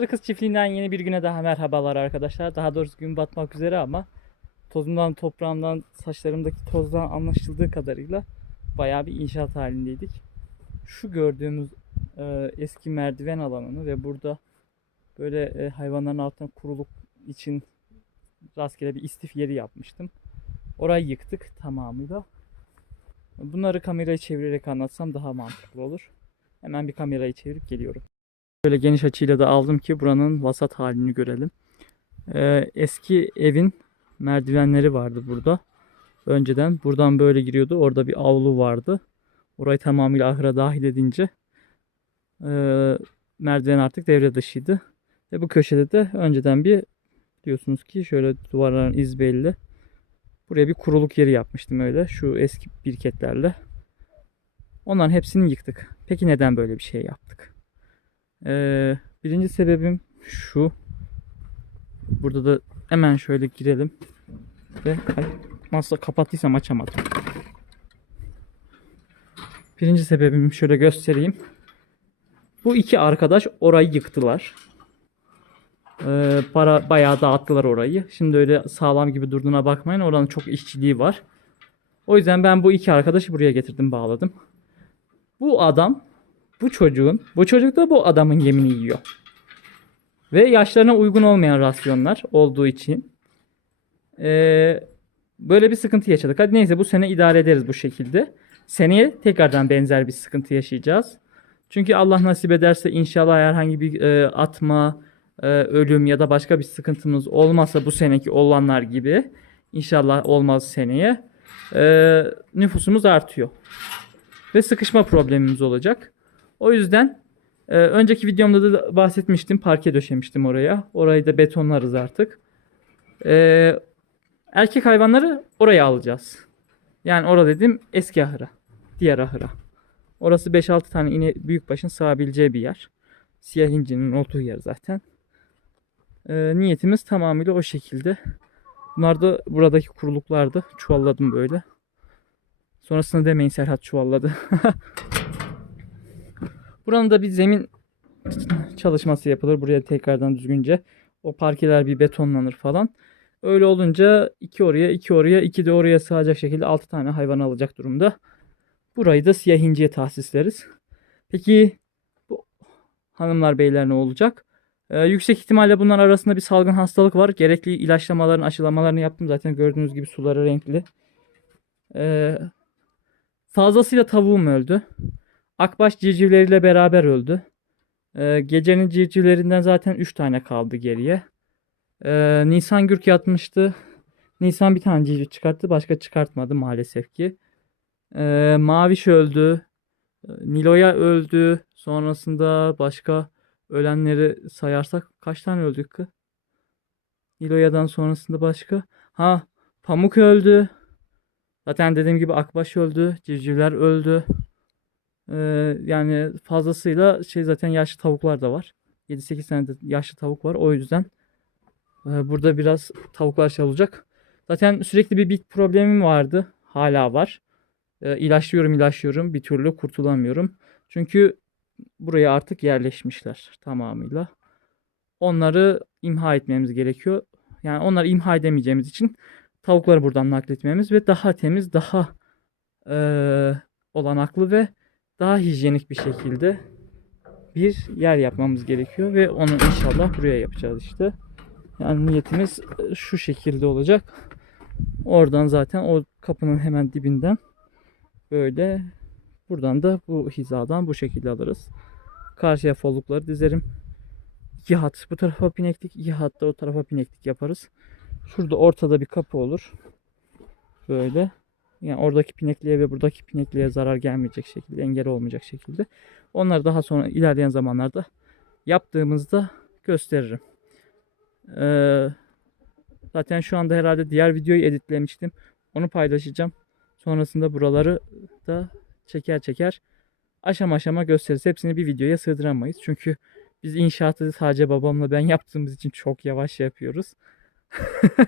Sarı Kız Çiftliği'nden yeni bir güne daha merhabalar arkadaşlar. Daha doğrusu gün batmak üzere ama tozumdan, toprağımdan, saçlarımdaki tozdan anlaşıldığı kadarıyla bayağı bir inşaat halindeydik. Şu gördüğümüz e, eski merdiven alanını ve burada böyle e, hayvanların altına kuruluk için rastgele bir istif yeri yapmıştım. Orayı yıktık tamamıyla. Bunları kamerayı çevirerek anlatsam daha mantıklı olur. Hemen bir kamerayı çevirip geliyorum. Böyle geniş açıyla da aldım ki buranın vasat halini görelim. Ee, eski evin merdivenleri vardı burada. Önceden buradan böyle giriyordu. Orada bir avlu vardı. Orayı tamamıyla ahıra dahil edince e, merdiven artık devre dışıydı. Ve bu köşede de önceden bir diyorsunuz ki şöyle duvarların iz belli. Buraya bir kuruluk yeri yapmıştım öyle. Şu eski biriketlerle. Onların hepsini yıktık. Peki neden böyle bir şey yaptık? Ee, birinci sebebim şu. Burada da hemen şöyle girelim. Ve ay, masa kapattıysam açamadım. Birinci sebebim şöyle göstereyim. Bu iki arkadaş orayı yıktılar. Ee, para bayağı dağıttılar orayı. Şimdi öyle sağlam gibi durduğuna bakmayın. Oranın çok işçiliği var. O yüzden ben bu iki arkadaşı buraya getirdim bağladım. Bu adam bu çocuğun, bu çocuk da bu adamın yemini yiyor. Ve yaşlarına uygun olmayan rasyonlar olduğu için eee, böyle bir sıkıntı yaşadık. Hadi neyse bu sene idare ederiz bu şekilde. Seneye tekrardan benzer bir sıkıntı yaşayacağız. Çünkü Allah nasip ederse inşallah herhangi bir eee, atma, eee, ölüm ya da başka bir sıkıntımız olmazsa bu seneki olanlar gibi inşallah olmaz seneye eee, nüfusumuz artıyor. Ve sıkışma problemimiz olacak. O yüzden e, önceki videomda da bahsetmiştim. Parke döşemiştim oraya. Orayı da betonlarız artık. E, erkek hayvanları oraya alacağız. Yani orada dedim eski ahıra. Diğer ahıra. Orası 5-6 tane ine büyükbaşın sığabileceği bir yer. Siyah incinin olduğu yer zaten. E, niyetimiz tamamıyla o şekilde. Bunlar da buradaki kuruluklardı. Çuvalladım böyle. Sonrasında demeyin Serhat çuvalladı. Buranın da bir zemin çalışması yapılır. Buraya tekrardan düzgünce. O parkeler bir betonlanır falan. Öyle olunca iki oraya, iki oraya, iki de oraya sığacak şekilde 6 tane hayvan alacak durumda. Burayı da siyah inciye tahsisleriz. Peki bu hanımlar beyler ne olacak? Ee, yüksek ihtimalle bunlar arasında bir salgın hastalık var. Gerekli ilaçlamaların, aşılamalarını yaptım. Zaten gördüğünüz gibi suları renkli. Ee, fazlasıyla tavuğum öldü. Akbaş civcivleriyle beraber öldü. Ee, gecenin civcivlerinden zaten 3 tane kaldı geriye. Ee, Nisan Gürk yatmıştı. Nisan bir tane civciv çıkarttı. Başka çıkartmadı maalesef ki. Ee, Maviş öldü. Ee, Nilo'ya öldü. Sonrasında başka ölenleri sayarsak kaç tane öldük ki? Nilo'yadan sonrasında başka. Ha Pamuk öldü. Zaten dediğim gibi Akbaş öldü. Civcivler öldü. Yani fazlasıyla şey zaten yaşlı tavuklar da var. 7-8 tane yaşlı tavuk var. O yüzden burada biraz tavuklar şey olacak. Zaten sürekli bir bit problemim vardı. Hala var. E, ilaçlıyorum ilaçlıyorum. Bir türlü kurtulamıyorum. Çünkü buraya artık yerleşmişler tamamıyla. Onları imha etmemiz gerekiyor. Yani onları imha edemeyeceğimiz için tavukları buradan nakletmemiz ve daha temiz, daha e, olanaklı ve daha hijyenik bir şekilde bir yer yapmamız gerekiyor ve onu inşallah buraya yapacağız işte. Yani niyetimiz e, şu şekilde olacak. Oradan zaten o kapının hemen dibinden böyle buradan da bu hizadan bu şekilde alırız. Karşıya follukları dizerim. İki hat bu tarafa pineklik, iki hat da o tarafa pineklik yaparız. Şurada ortada bir kapı olur. Böyle. Yani oradaki pinekliğe ve buradaki pinekliğe zarar gelmeyecek şekilde, engel olmayacak şekilde. Onları daha sonra ilerleyen zamanlarda yaptığımızda gösteririm. Ee, zaten şu anda herhalde diğer videoyu editlemiştim. Onu paylaşacağım. Sonrasında buraları da çeker çeker aşama aşama gösteririz. Hepsini bir videoya sığdıramayız. Çünkü biz inşaatı sadece babamla ben yaptığımız için çok yavaş yapıyoruz.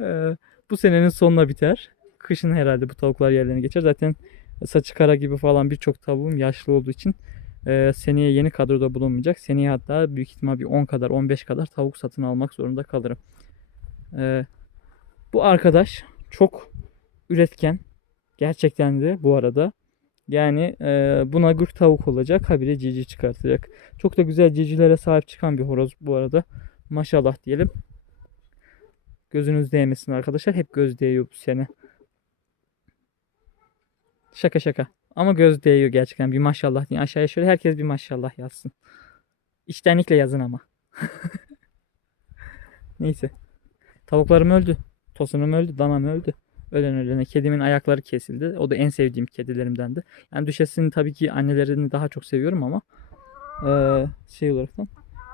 Ee, bu senenin sonuna biter. Kışın herhalde bu tavuklar yerlerini geçer. Zaten saçı kara gibi falan birçok tavuğum yaşlı olduğu için Ee, seneye yeni kadroda bulunmayacak. Seneye hatta büyük ihtimal bir 10 kadar 15 kadar tavuk satın almak zorunda kalırım. Ee, bu arkadaş çok üretken. Gerçekten de bu arada. Yani e, buna gırk tavuk olacak. Habire cici çıkartacak. Çok da güzel cicilere sahip çıkan bir horoz bu arada. Maşallah diyelim. Gözünüz değmesin arkadaşlar. Hep göz değiyor bu sene. Şaka şaka. Ama göz değiyor gerçekten. Bir maşallah deyin. Aşağıya şöyle herkes bir maşallah yazsın. İçtenlikle yazın ama. Neyse. Tavuklarım öldü. Tosunum öldü. Danam öldü. Ölen ölene. Kedimin ayakları kesildi. O da en sevdiğim kedilerimdendi. Yani düşesinin tabii ki annelerini daha çok seviyorum ama eee, şey olaraktan.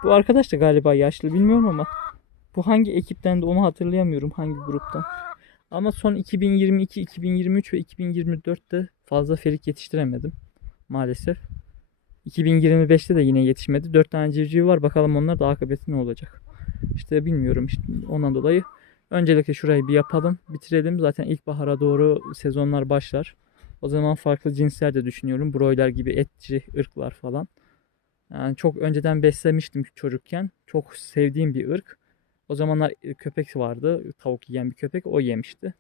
Bu arkadaş da galiba yaşlı bilmiyorum ama bu hangi ekipten de onu hatırlayamıyorum hangi gruptan. Ama son 2022, 2023 ve 2024'te fazla ferik yetiştiremedim maalesef. 2025'te de yine yetişmedi. 4 tane civciv var. Bakalım onlar da akıbeti ne olacak. İşte bilmiyorum işte ondan dolayı. Öncelikle şurayı bir yapalım, bitirelim. Zaten ilkbahara doğru sezonlar başlar. O zaman farklı cinsler de düşünüyorum. Broiler gibi etçi ırklar falan. Yani çok önceden beslemiştim çocukken. Çok sevdiğim bir ırk. O zamanlar köpek vardı. Tavuk yiyen bir köpek. O yemişti.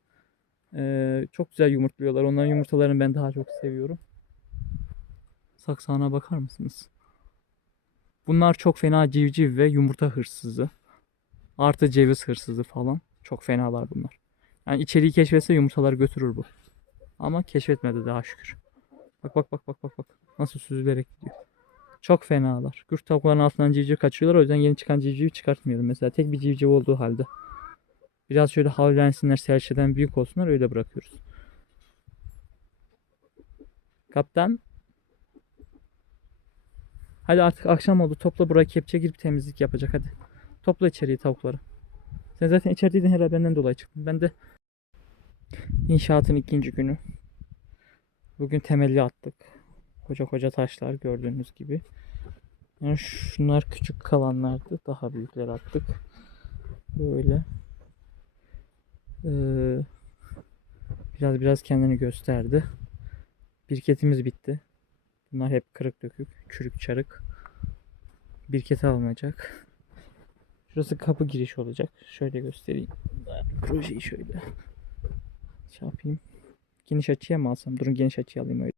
Ee, çok güzel yumurtluyorlar. Onların yumurtalarını ben daha çok seviyorum. Saksağına bakar mısınız? Bunlar çok fena civciv ve yumurta hırsızı. Artı ceviz hırsızı falan. Çok fenalar bunlar. Yani içeriği keşfetse yumurtaları götürür bu. Ama keşfetmedi daha şükür. Bak bak bak bak bak bak. Nasıl süzülerek gidiyor. Çok fenalar. Gürt tavukların altından civciv kaçırıyorlar. O yüzden yeni çıkan civcivi çıkartmıyorum. Mesela tek bir civciv olduğu halde. Biraz şöyle havlensinler, serçeden büyük olsunlar öyle bırakıyoruz. Kaptan. Hadi artık akşam oldu. Topla burayı kepçe girip temizlik yapacak hadi. Topla içeriye tavukları. Sen zaten içerideydin herhalde benden dolayı çıktın. Ben de inşaatın ikinci günü. Bugün temelli attık. Koca koca taşlar gördüğünüz gibi. Yani şunlar küçük kalanlardı. Daha büyükler attık. Böyle. Ee, biraz biraz kendini gösterdi. Birketimiz bitti. Bunlar hep kırık dökük, çürük çarık. Birket alınacak. Şurası kapı giriş olacak. Şöyle göstereyim. Projeyi şöyle. Şey. Geniş açıya mı alsam? Durun geniş açıya alayım öyle.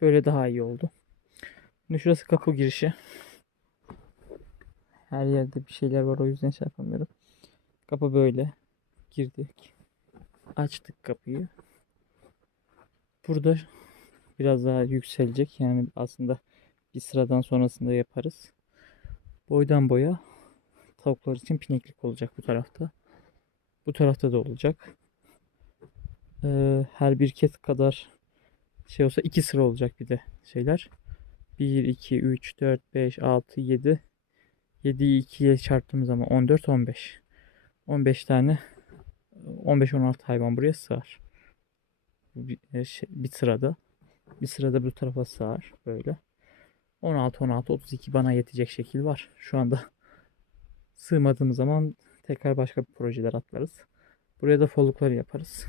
Böyle daha iyi oldu. Şimdi şurası kapı girişi. Her yerde bir şeyler var o yüzden şey yapamıyorum. Kapı böyle. Girdik. Açtık kapıyı. Burada biraz daha yükselecek. Yani aslında bir sıradan sonrasında yaparız. Boydan boya tavuklar için pineklik olacak bu tarafta. Bu tarafta da olacak. Ee, her bir ket kadar şey olsa iki sıra olacak bir de şeyler. 1, 2, 3, 4, 5, 6, 7. 7'yi 2'ye çarptığımız zaman 14, 15. 15 tane 15-16 hayvan buraya sığar. Bir, e, şey, bir sırada. Bir sırada bu tarafa sığar. Böyle. 16, 16, 32 bana yetecek şekil var. Şu anda sığmadığımız zaman tekrar başka bir projeler atlarız. Buraya da follukları yaparız.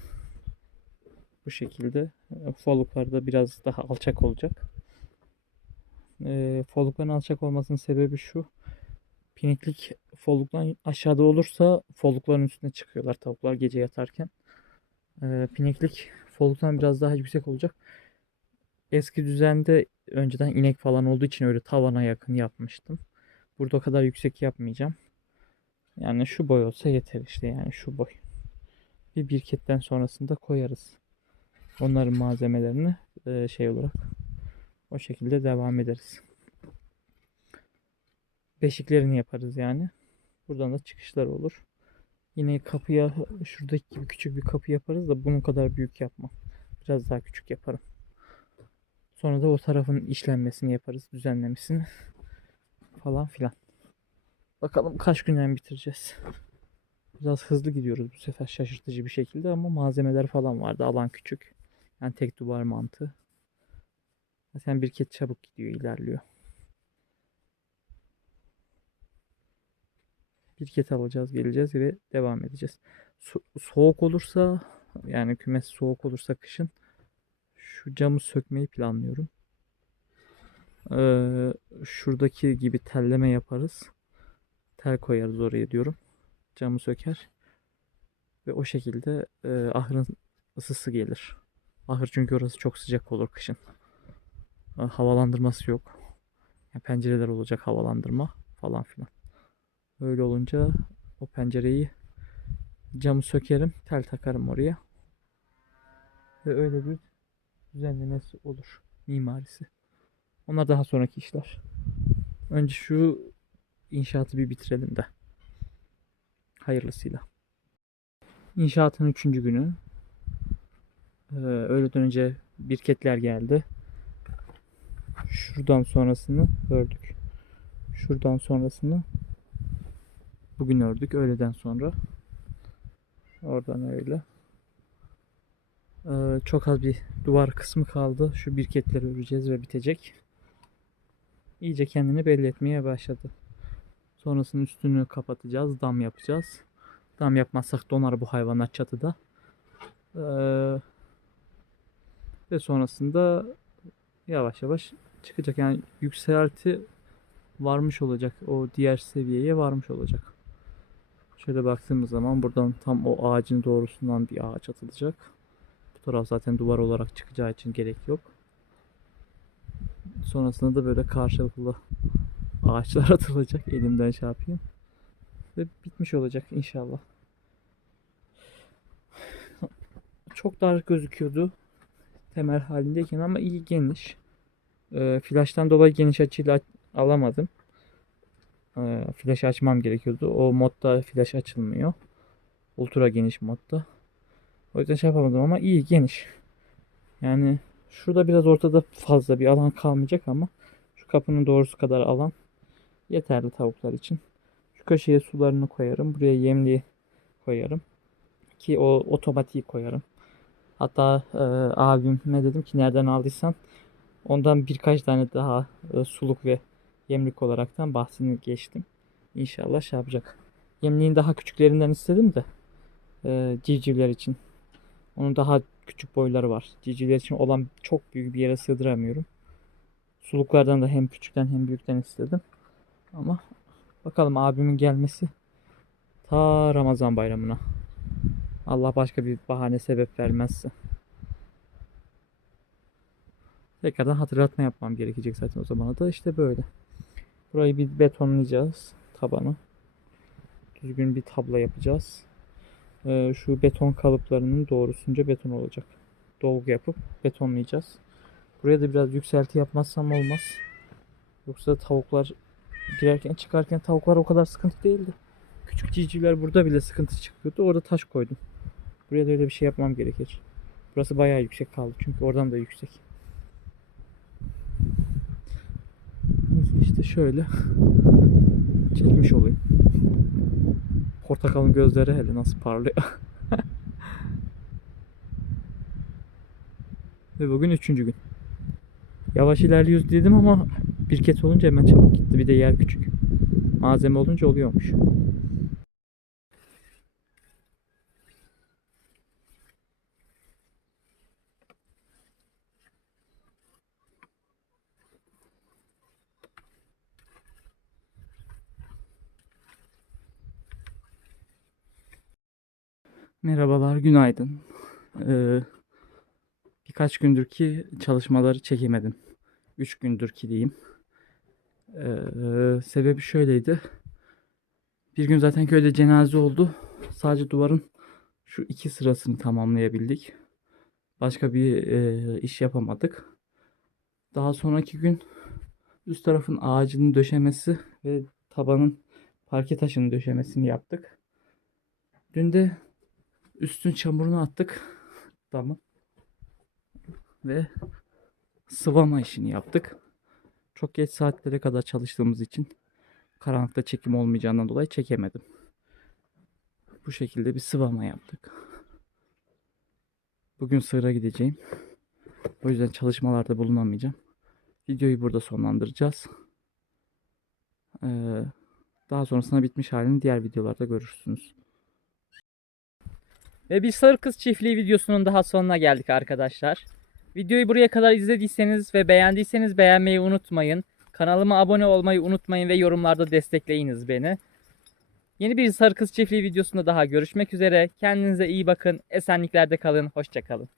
Bu şekilde. Folluklar da biraz daha alçak olacak. E, follukların alçak olmasının sebebi şu. Piniklik folluktan aşağıda olursa follukların üstüne çıkıyorlar tavuklar gece yatarken. E, pineklik folluktan biraz daha yüksek olacak. Eski düzende önceden inek falan olduğu için öyle tavana yakın yapmıştım. Burada o kadar yüksek yapmayacağım. Yani şu boy olsa yeter işte yani şu boy. Bir birketten sonrasında koyarız. Onların malzemelerini e, şey olarak o şekilde devam ederiz. Beşiklerini yaparız yani. Buradan da çıkışlar olur. Yine kapıya şuradaki gibi küçük bir kapı yaparız da bunun kadar büyük yapmam. Biraz daha küçük yaparım. Sonra da o tarafın işlenmesini yaparız, düzenlemesini falan filan. Bakalım kaç günden bitireceğiz. Biraz hızlı gidiyoruz bu sefer şaşırtıcı bir şekilde ama malzemeler falan vardı. Alan küçük. Yani tek duvar mantığı. Zaten bir ket çabuk gidiyor, ilerliyor. Bir ket alacağız, geleceğiz ve devam edeceğiz. So- soğuk olursa yani kümes soğuk olursa kışın şu camı sökmeyi planlıyorum. Ee, şuradaki gibi telleme yaparız. Tel koyarız oraya diyorum. Camı söker. Ve o şekilde e, ahırın ısısı gelir. Ahır çünkü orası çok sıcak olur kışın. Havalandırması yok. Yani pencereler olacak havalandırma falan filan. Öyle olunca o pencereyi camı sökerim, tel takarım oraya. Ve öyle bir düzenlemesi olur mimarisi. Onlar daha sonraki işler. Önce şu inşaatı bir bitirelim de. Hayırlısıyla. İnşaatın üçüncü günü. Ee, öğleden önce birketler geldi. Şuradan sonrasını ördük. Şuradan sonrasını bugün ördük. Öğleden sonra. Oradan öyle. Ee, çok az bir duvar kısmı kaldı. Şu birketleri öreceğiz ve bitecek. İyice kendini belli etmeye başladı. Sonrasında üstünü kapatacağız. Dam yapacağız. Dam yapmazsak donar bu hayvanlar çatıda. Ee, ve sonrasında yavaş yavaş çıkacak. Yani yükselti varmış olacak. O diğer seviyeye varmış olacak. Şöyle baktığımız zaman buradan tam o ağacın doğrusundan bir ağaç atılacak. Bu taraf zaten duvar olarak çıkacağı için gerek yok. Sonrasında da böyle karşılıklı ağaçlar atılacak. Elimden şey yapayım. Ve bitmiş olacak inşallah. Çok dar gözüküyordu temel halindeyken ama iyi geniş. Ee, flash'tan dolayı geniş açıyla aç- alamadım. Flash açmam gerekiyordu. O modda flash açılmıyor. Ultra geniş modda. O yüzden şey yapamadım ama iyi geniş. Yani şurada biraz ortada fazla bir alan kalmayacak ama şu kapının doğrusu kadar alan yeterli tavuklar için. Şu köşeye sularını koyarım. Buraya yemliği koyarım. Ki o otomatiği koyarım. Hatta e, abime dedim ki nereden aldıysan ondan birkaç tane daha e, suluk ve yemlik olaraktan bahsini geçtim. İnşallah şey yapacak. Yemliğin daha küçüklerinden istedim de e, civcivler için. Onun daha küçük boyları var. Civcivler için olan çok büyük bir yere sığdıramıyorum. Suluklardan da hem küçükten hem büyükten istedim. Ama bakalım abimin gelmesi ta Ramazan bayramına. Allah başka bir bahane sebep vermezse. Tekrardan hatırlatma yapmam gerekecek zaten o zamana da işte böyle. Burayı bir betonlayacağız tabanı. Düzgün bir tabla yapacağız. Ee, şu beton kalıplarının doğrusunca beton olacak. Dolgu yapıp betonlayacağız. Buraya da biraz yükselti yapmazsam olmaz. Yoksa tavuklar girerken çıkarken tavuklar o kadar sıkıntı değildi. Küçük civcivler burada bile sıkıntı çıkıyordu. Orada taş koydum. Buraya da öyle bir şey yapmam gerekir. Burası bayağı yüksek kaldı çünkü oradan da yüksek. İşte şöyle çekmiş olayım. Portakalın gözleri hele nasıl parlıyor. Ve bugün üçüncü gün. Yavaş ilerliyoruz dedim ama bir ket olunca hemen çabuk gitti. Bir de yer küçük. Malzeme olunca oluyormuş. Merhabalar, günaydın. Ee, birkaç gündür ki çalışmaları çekemedim. Üç gündür ki diyeyim. Ee, sebebi şöyleydi. Bir gün zaten köyde cenaze oldu. Sadece duvarın şu iki sırasını tamamlayabildik. Başka bir e, iş yapamadık. Daha sonraki gün üst tarafın ağacının döşemesi ve tabanın parke taşının döşemesini yaptık. Dün de üstün çamurunu attık damın ve sıvama işini yaptık. Çok geç saatlere kadar çalıştığımız için karanlıkta çekim olmayacağından dolayı çekemedim. Bu şekilde bir sıvama yaptık. Bugün sığıra gideceğim. O yüzden çalışmalarda bulunamayacağım. Videoyu burada sonlandıracağız. Ee, daha sonrasında bitmiş halini diğer videolarda görürsünüz. Ve bir sarı kız çiftliği videosunun daha sonuna geldik arkadaşlar. Videoyu buraya kadar izlediyseniz ve beğendiyseniz beğenmeyi unutmayın. Kanalıma abone olmayı unutmayın ve yorumlarda destekleyiniz beni. Yeni bir Sarı Kız Çiftliği videosunda daha görüşmek üzere. Kendinize iyi bakın. Esenliklerde kalın. Hoşçakalın.